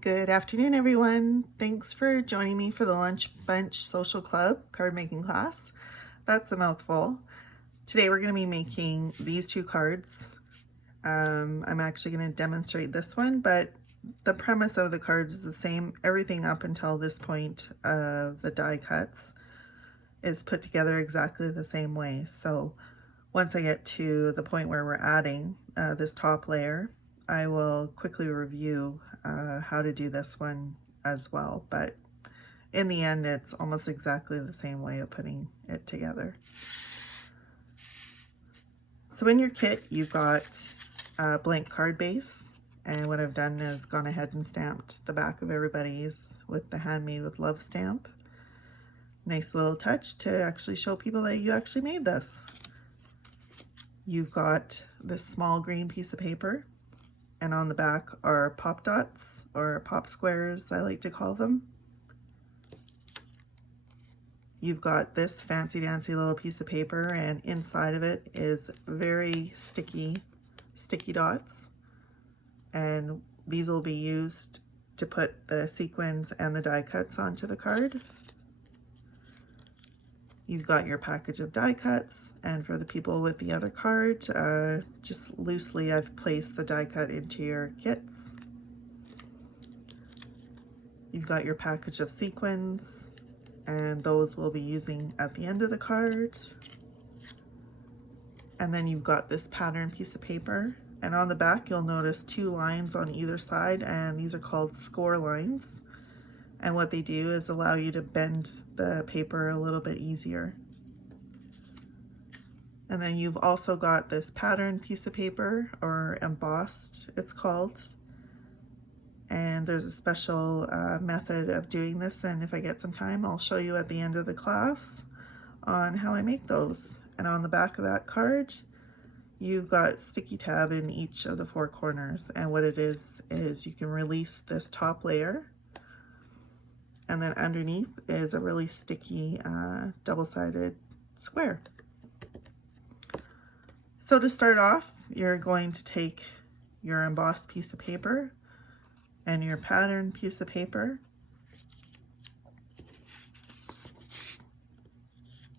Good afternoon, everyone. Thanks for joining me for the Lunch Bunch Social Club card making class. That's a mouthful. Today we're going to be making these two cards. I'm actually going to demonstrate this one, but the premise of the cards is the same. Everything up until this point of the die cuts is put together exactly the same way. So once I get to the point where we're adding this top layer, I will quickly review how to do this one as well. But in the end, it's almost exactly the same way of putting it together. So in your kit, you've got a blank card base. And what I've done is gone ahead and stamped the back of everybody's with the Handmade with Love stamp. Nice little touch to actually show people that you actually made this. You've got this small green piece of paper, and on the back are pop dots, or pop squares I like to call them. You've got this fancy dancy little piece of paper, and inside of it is very sticky dots, and these will be used to put the sequins and the die cuts onto the card. You've got your package of die cuts, and for the people with the other card, just loosely I've placed the die cut into your kits. You've got your package of sequins, and those we'll be using at the end of the card. And then you've got this pattern piece of paper, and on the back you'll notice two lines on either side, and these are called score lines. And what they do is allow you to bend the paper a little bit easier. And then you've also got this pattern piece of paper, or embossed it's called. And there's a special method of doing this, and if I get some time I'll show you at the end of the class on how I make those. And on the back of that card you've got sticky tab in each of the four corners, and what it is you can release this top layer, and then underneath is a really sticky double-sided square. So to start off, you're going to take your embossed piece of paper and your pattern piece of paper,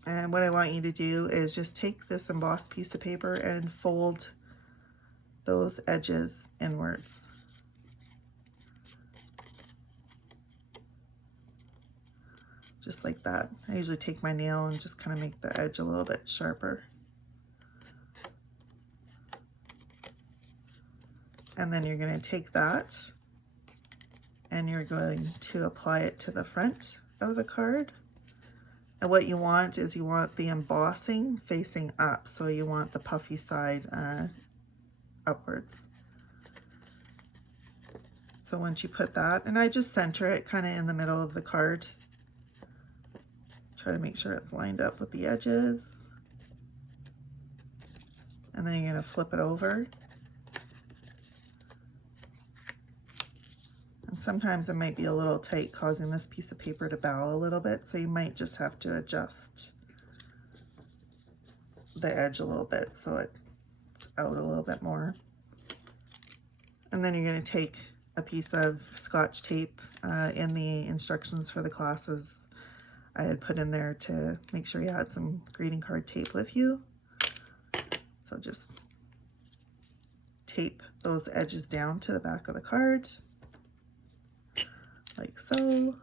and what I want you to do is just take this embossed piece of paper and fold those edges inwards. Just like that. I usually take my nail and just kind of make the edge a little bit sharper. And then you're going to take that and you're going to apply it to the front of the card. And what you want is you want the embossing facing up, so you want the puffy side upwards. So once you put that, and I just center it kind of in the middle of the card. Try to make sure it's lined up with the edges. And then you're going to flip it over. And sometimes it might be a little tight, causing this piece of paper to bow a little bit, so you might just have to adjust the edge a little bit so it's out a little bit more. And then you're going to take a piece of Scotch tape. In the instructions for the classes, I had put in there to make sure you had some greeting card tape with you. So just tape those edges down to the back of the card, like so.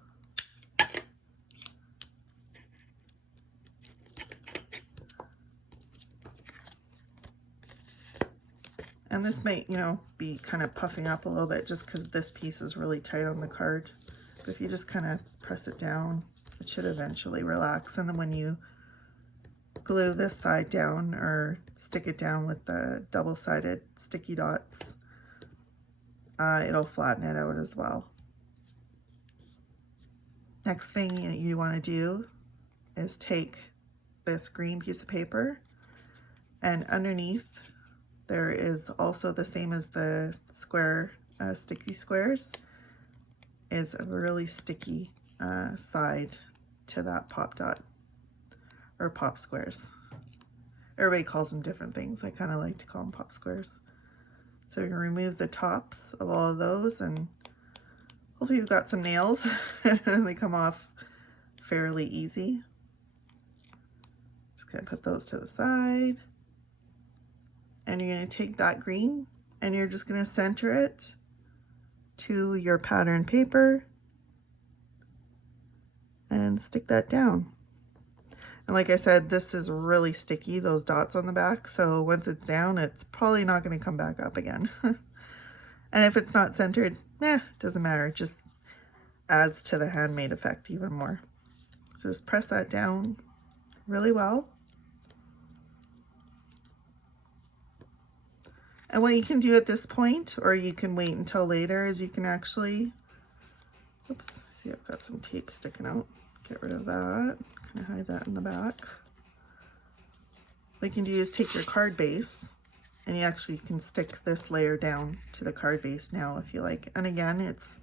And this might, be kind of puffing up a little bit just because this piece is really tight on the card. But if you just kind of press it down, it should eventually relax. And then when you glue this side down or stick it down with the double-sided sticky dots, it'll flatten it out as well. Next thing you want to do is take this green piece of paper, and underneath there is also the same as the square sticky squares, is a really sticky side to that pop dot, or pop squares. Everybody calls them different things. I kind of like to call them pop squares. So you're going to remove the tops of all of those and hopefully you've got some nails. They come off fairly easy. Just gonna put those to the side. And you're gonna take that green and you're just gonna center it to your pattern paper and stick that down. And like I said, this is really sticky, those dots on the back, so once it's down, it's probably not going to come back up again. And if it's not centered, doesn't matter, it just adds to the handmade effect even more. So just press that down really well. And what you can do at this point, or you can wait until later, is you can actually, oops, see I've got some tape sticking out. Get rid of that, kind of hide that in the back. What you can do is take your card base, and you actually can stick this layer down to the card base now if you like. And again, it's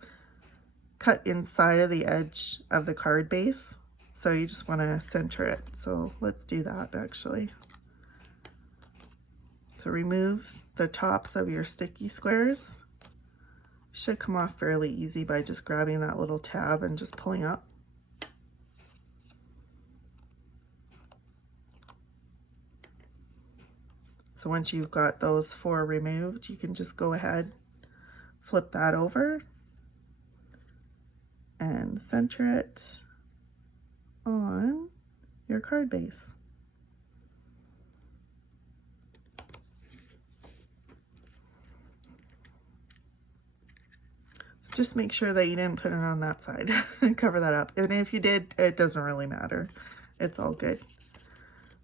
cut inside of the edge of the card base, so you just want to center it. So let's do that actually. So remove the tops of your sticky squares. Should come off fairly easy by just grabbing that little tab and just pulling up. So once you've got those 4 removed, you can just go ahead, flip that over, and center it on your card base. So just make sure that you didn't put it on that side. Cover that up. And if you did, it doesn't really matter. It's all good.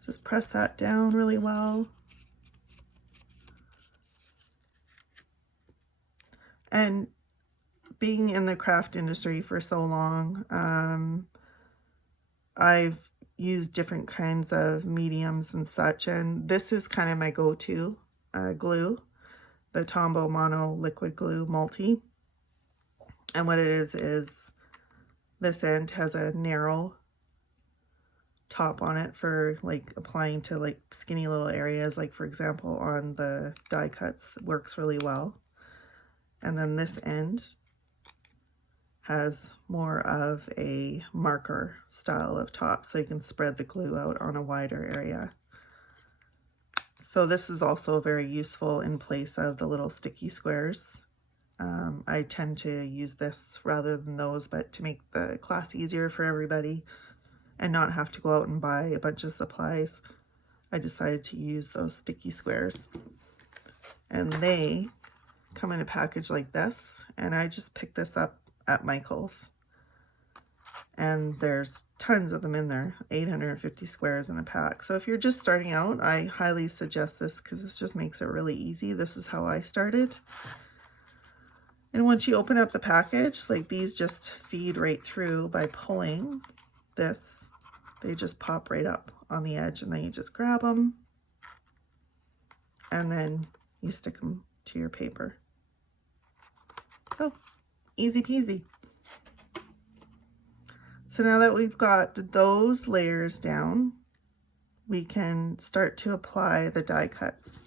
Just press that down really well. And being in the craft industry for so long, I've used different kinds of mediums and such, and this is kind of my go-to glue, the Tombow Mono Liquid Glue Multi. And what it is this end has a narrow top on it for like applying to like skinny little areas, like for example on the die cuts. It works really well. And then this end has more of a marker style of top, so you can spread the glue out on a wider area. So this is also very useful in place of the little sticky squares. I tend to use this rather than those, but to make the class easier for everybody and not have to go out and buy a bunch of supplies, I decided to use those sticky squares. And they come in a package like this, and I just picked this up at Michael's, and there's tons of them in there, 850 squares in a pack. So if you're just starting out, I highly suggest this because this just makes it really easy. This is how I started. And once you open up the package, like these just feed right through by pulling this. They just pop right up on the edge, and then you just grab them and then you stick them to your paper. Oh, easy peasy. So now that we've got those layers down, we can start to apply the die cuts.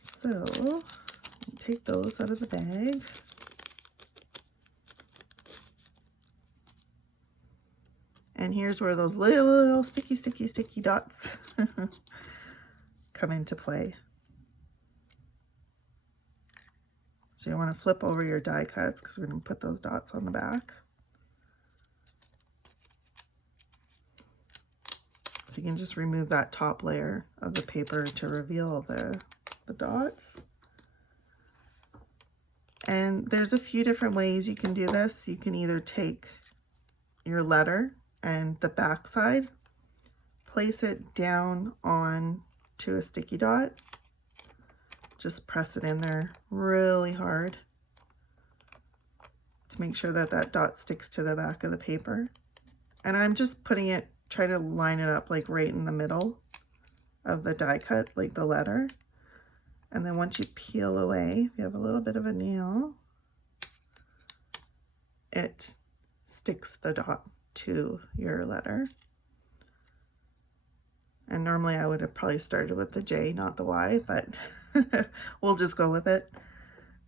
So take those out of the bag. And here's where those little sticky dots come into play. So you want to flip over your die cuts because we're going to put those dots on the back. So you can just remove that top layer of the paper to reveal the dots. And there's a few different ways you can do this. You can either take your letter and the back side, place it down on to a sticky dot, just press it in there really hard to make sure that that dot sticks to the back of the paper. And I'm just putting it, try to line it up like right in the middle of the die cut, like the letter. And then once you peel away, if you have a little bit of a nail, it sticks the dot to your letter. And normally I would have probably started with the J, not the Y, but we'll just go with it.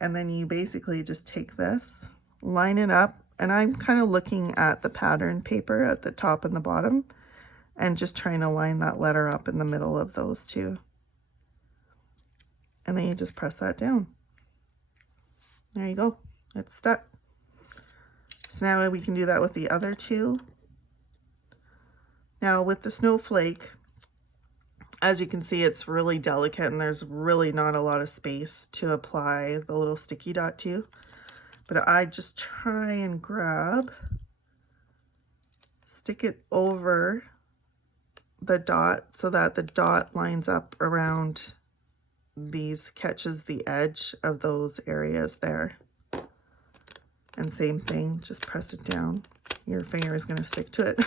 And then you basically just take this, line it up, and I'm kind of looking at the pattern paper at the top and the bottom and just trying to line that letter up in the middle of those two. And then you just press that down. There you go, it's stuck. So now we can do that with the other two. Now with the snowflake, as you can see, it's really delicate and there's really not a lot of space to apply the little sticky dot to. But I just try and grab, stick it over the dot so that the dot lines up around these, catches the edge of those areas there. And same thing, just press it down. Your finger is going to stick to it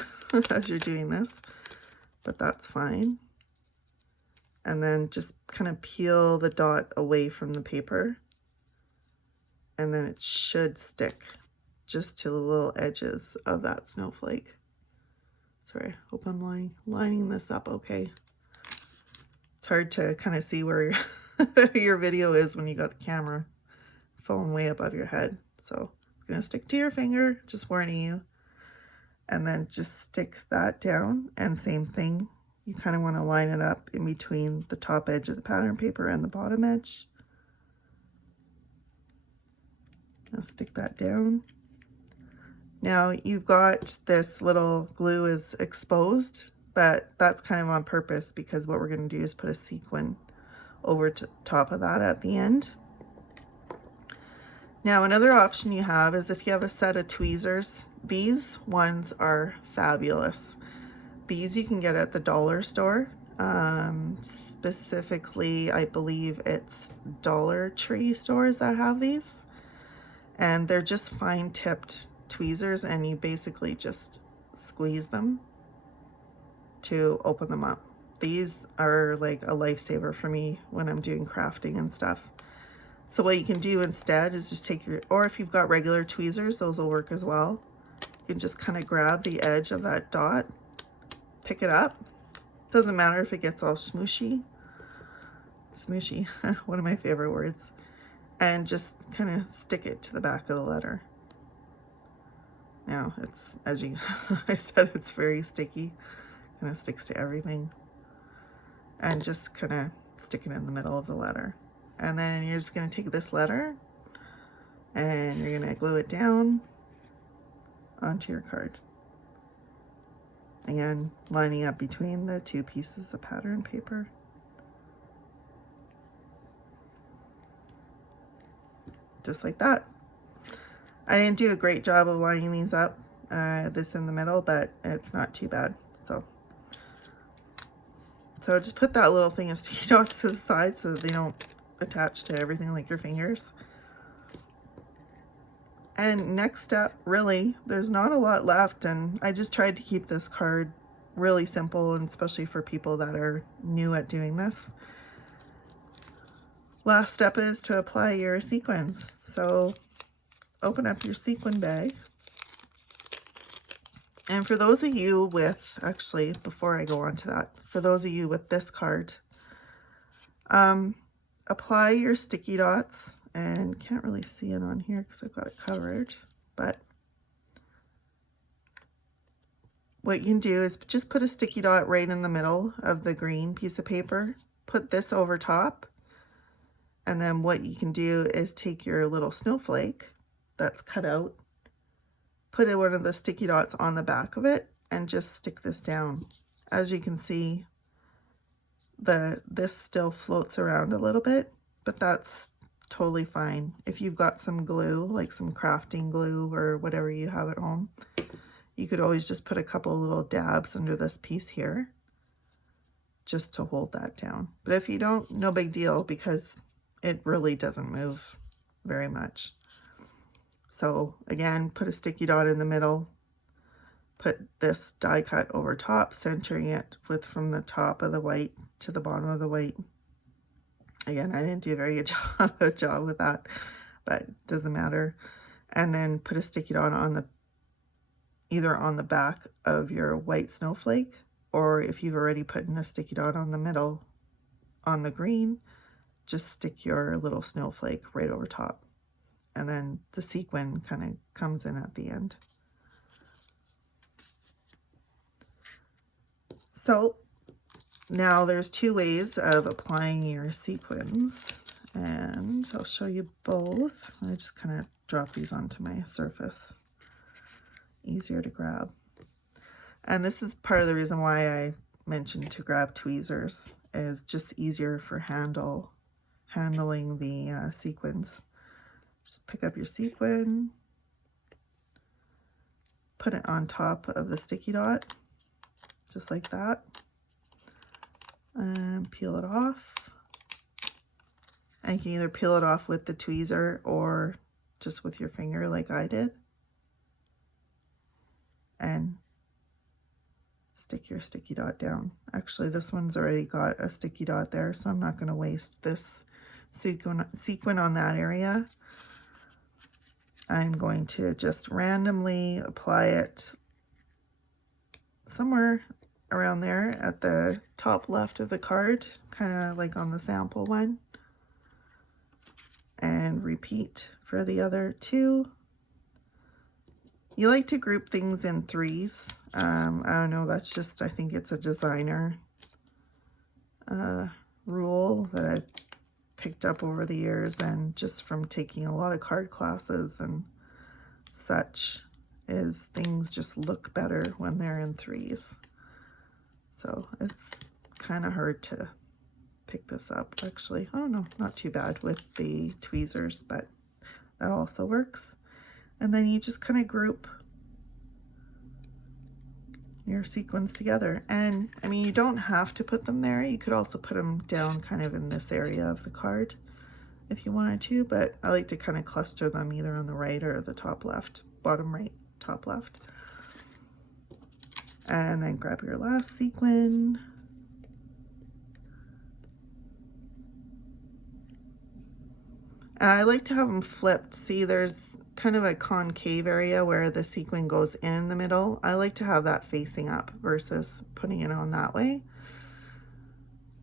as you're doing this, but that's fine. And then just kind of peel the dot away from the paper. And then it should stick just to the little edges of that snowflake. Sorry, hope I'm lining this up okay. It's hard to kind of see where your video is when you got the camera phone way above your head. So it's gonna stick to your finger, just warning you. And then just stick that down, and same thing. You kind of want to line it up in between the top edge of the pattern paper and the bottom edge. Now stick that down. Now you've got this little glue is exposed, but that's kind of on purpose because what we're going to do is put a sequin over to top of that at the end. Now another option you have is if you have a set of tweezers. These ones are fabulous. These you can get at the dollar store. Specifically, I believe it's Dollar Tree stores that have these. And they're just fine tipped tweezers, and you basically just squeeze them to open them up. These are like a lifesaver for me when I'm doing crafting and stuff. So what you can do instead is just take your, or if you've got regular tweezers, those will work as well. You can just kind of grab the edge of that dot, pick it up. Doesn't matter if it gets all smooshy. Smooshy, one of my favorite words. And just kind of stick it to the back of the letter. Now it's, as you I said, it's very sticky. Kind of sticks to everything. And just kind of stick it in the middle of the letter. And then you're just going to take this letter and you're going to glue it down onto your card. Again, lining up between the two pieces of pattern paper. Just like that. I didn't do a great job of lining these up, this in the middle, but it's not too bad. So just put that little thing of sticky dots to the side so that they don't attach to everything like your fingers. And next step, really, there's not a lot left, and I just tried to keep this card really simple, and especially for people that are new at doing this. Last step is to apply your sequins. So open up your sequin bag. And for those of you with, actually, before I go on to that, for those of you with this card, apply your sticky dots, and can't really see it on here because I've got it covered, but what you can do is just put a sticky dot right in the middle of the green piece of paper, put this over top, and then what you can do is take your little snowflake that's cut out, put one of the sticky dots on the back of it, and just stick this down. As you can see, this still floats around a little bit, but that's totally fine. If you've got some glue, like some crafting glue or whatever you have at home, you could always just put a couple little dabs under this piece here just to hold that down. But if you don't, no big deal, because it really doesn't move very much. So again, put a sticky dot in the middle, put this die cut over top, centering it with from the top of the white to the bottom of the white. Again, I didn't do a very good job with that, but it doesn't matter. And then put a sticky dot on the, either on the back of your white snowflake, or if you've already put in a sticky dot on the middle, on the green, just stick your little snowflake right over top. And then the sequin kind of comes in at the end. So now there's two ways of applying your sequins, and I'll show you both. I just kind of drop these onto my surface. Easier to grab. And this is part of the reason why I mentioned to grab tweezers, is just easier for handling the sequins. Just pick up your sequin, put it on top of the sticky dot, just like that, and peel it off. And you can either peel it off with the tweezer or just with your finger like I did. And stick your sticky dot down. Actually, this one's already got a sticky dot there, so I'm not going to waste this sequin on that area. I'm going to just randomly apply it somewhere around there at the top left of the card, kind of like on the sample one. And repeat for the other two. You like to group things in threes. I don't know, that's just, I think it's a designer rule that I've picked up over the years, and just from taking a lot of card classes and such, is things just look better when they're in threes. So it's kind of hard to pick this up, actually. I don't know, not too bad with the tweezers, but that also works. And then you just kind of group your sequins together. And I mean, you don't have to put them there. You could also put them down kind of in this area of the card if you wanted to, but I like to kind of cluster them either on the right or the top left, bottom right, top left. And then grab your last sequin. And I like to have them flipped. See, there's kind of a concave area where the sequin goes in the middle. I like to have that facing up versus putting it on that way.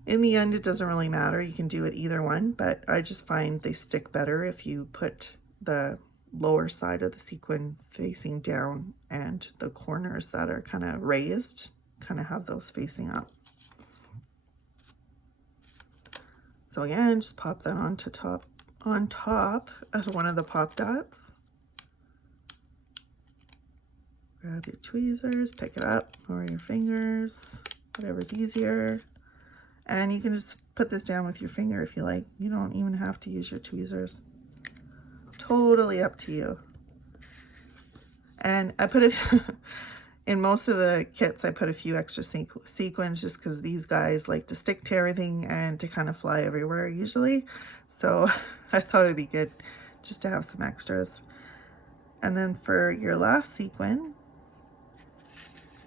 In the end, it doesn't really matter. You can do it either one, but I just find they stick better if you put the lower side of the sequin facing down and the corners that are kind of raised, kind of have those facing up. So again, just pop that on top of one of the pop dots. Grab your tweezers, pick it up, or your fingers, whatever's easier. And you can just put this down with your finger if you like. You don't even have to use your tweezers. Totally up to you. And I put it in most of the kits, I put a few extra sequins just because these guys like to stick to everything and to kind of fly everywhere usually. So I thought it'd be good just to have some extras. And then for your last sequin,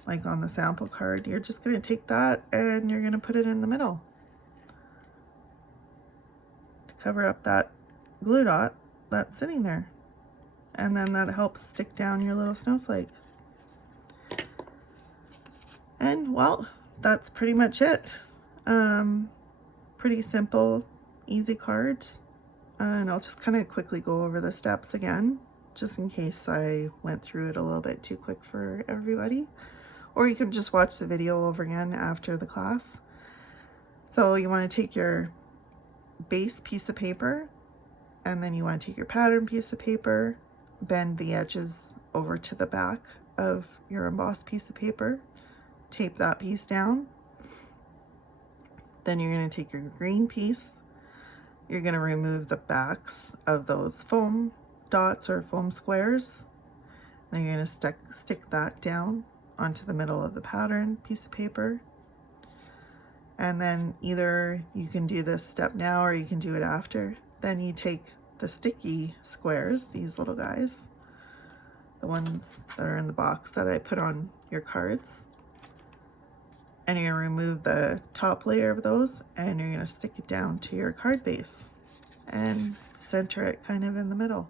like on the sample card, you're just going to take that and you're going to put it in the middle to cover up that glue dot that's sitting there. And then that helps stick down your little snowflake. And well, that's pretty much it. Pretty simple, easy cards. And I'll just kind of quickly go over the steps again, just in case I went through it a little bit too quick for everybody. Or you can just watch the video over again after the class. So you want to take your base piece of paper, and then you want to take your pattern piece of paper, bend the edges over to the back of your embossed piece of paper, tape that piece down. Then you're going to take your green piece. You're going to remove the backs of those foam dots or foam squares. Then you're going to stick that down onto the middle of the pattern piece of paper. And then either you can do this step now or you can do it after. Then you take the sticky squares, these little guys, the ones that are in the box that I put on your cards, and you're going to remove the top layer of those and you're going to stick it down to your card base and center it kind of in the middle.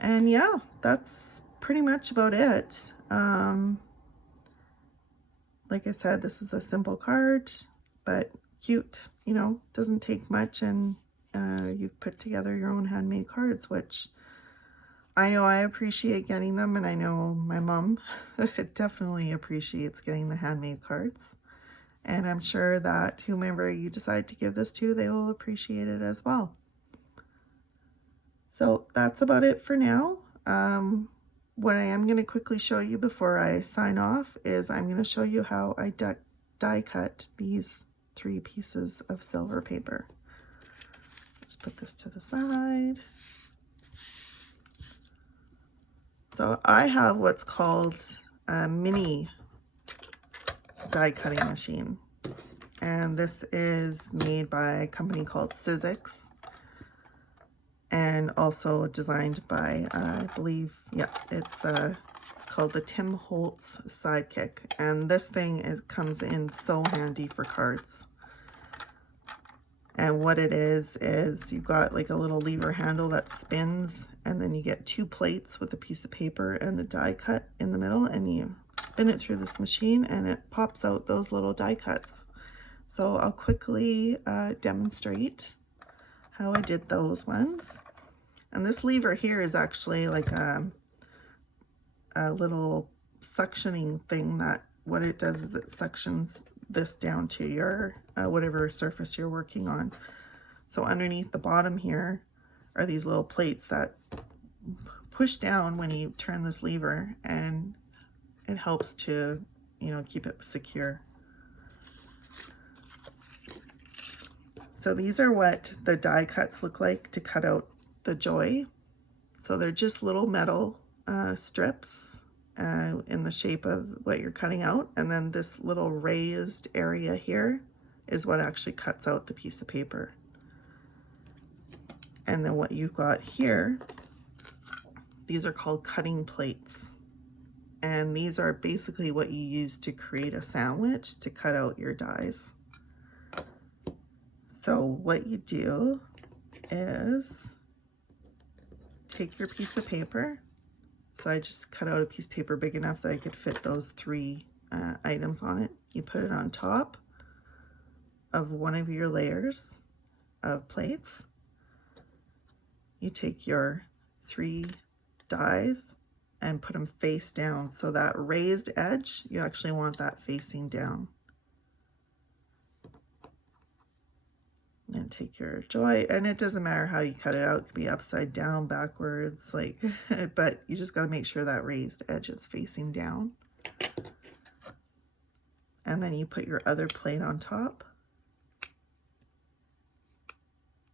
And yeah, that's pretty much about it. Like I said, this is a simple card, but cute, you know, doesn't take much, and you've put together your own handmade cards, which I know I appreciate getting them, and I know my mom definitely appreciates getting the handmade cards. And I'm sure that whomever you decide to give this to, they will appreciate it as well. So that's about it for now. What I am going to quickly show you before I sign off is I'm going to show you how I die cut these 3 pieces of silver paper. Just put this to the side. So I have what's called a mini die cutting machine, and this is made by a company called Sizzix, and also designed by I believe, yeah, it's called the Tim Holtz Sidekick, and this thing comes in so handy for cards. And what it is you've got like a little lever handle that spins, and then you get 2 plates with a piece of paper and the die cut in the middle, and you spin it through this machine and it pops out those little die cuts. So I'll quickly demonstrate how I did those ones. And this lever here is actually like a little suctioning thing that what it does is it suctions this down to your whatever surface you're working on. So underneath the bottom here are these little plates that push down when you turn this lever, and it helps to, you know, keep it secure. So these are what the die cuts look like to cut out the joy. So they're just little metal strips in the shape of what you're cutting out, and then this little raised area here is what actually cuts out the piece of paper. And then what you've got here, these are called cutting plates, and these are basically what you use to create a sandwich to cut out your dies. So what you do is take your piece of paper. So I just cut out a piece of paper big enough that I could fit those 3 items on it. You put it on top of one of your layers of plates. You take your 3 dies and put them face down. So that raised edge, you actually want that facing down. And take your joy, and it doesn't matter how you cut it out. It could be upside down, backwards, like, but you just got to make sure that raised edge is facing down. And then you put your other plate on top.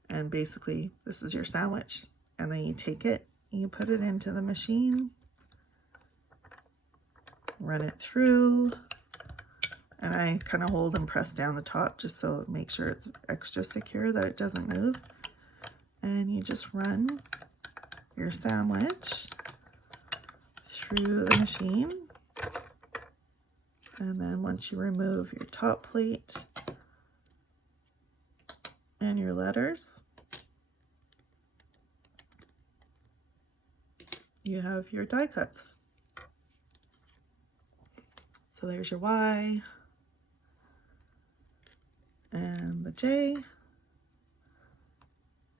And basically, this is your sandwich. And then you take it, and you put it into the machine, run it through. And I kind of hold and press down the top just so it makes sure it's extra secure, that it doesn't move. And you just run your sandwich through the machine. And then once you remove your top plate and your letters, you have your die cuts. So there's your Y and the J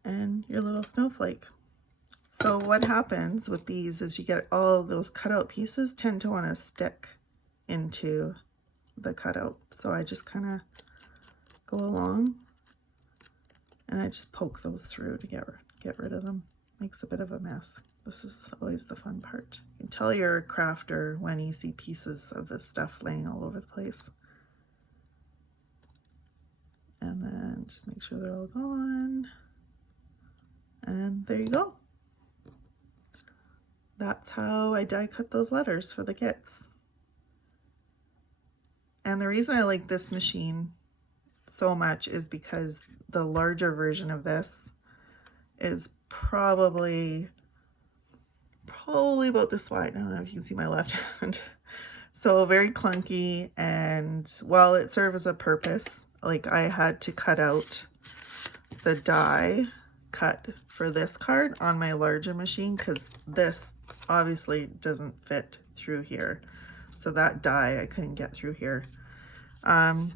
and your little snowflake. So what happens with these is you get all of those cutout pieces tend to want to stick into the cutout. So I just kind of go along and I just poke those through to get rid of them. Makes a bit of a mess. This is always the fun part. You can tell you're a crafter when you see pieces of this stuff laying all over the place. And then just make sure they're all gone. And there you go. That's how I die cut those letters for the kits. And the reason I like this machine so much is because the larger version of this is probably about this wide. I don't know if you can see my left hand. So very clunky, and while it serves a purpose, like I had to cut out the die cut for this card on my larger machine because this obviously doesn't fit through here. So that die I couldn't get through here.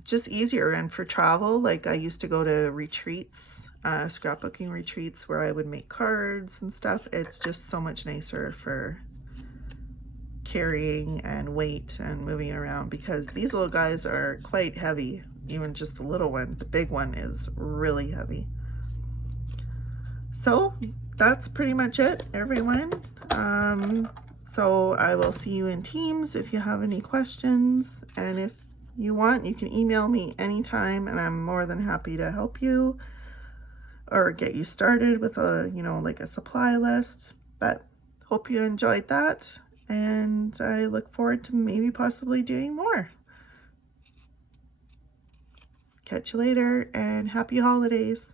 Just easier. And for travel, like I used to go to retreats, scrapbooking retreats where I would make cards and stuff. It's just so much nicer for carrying and weight and moving around, because these little guys are quite heavy. Even just the little one. The big one is really heavy. So that's pretty much it, everyone. So I will see you in Teams if you have any questions, and if you want, you can email me anytime, and I'm more than happy to help you or get you started with a, like a supply list. But hope you enjoyed that, and I look forward to maybe possibly doing more. Catch you later, and happy holidays.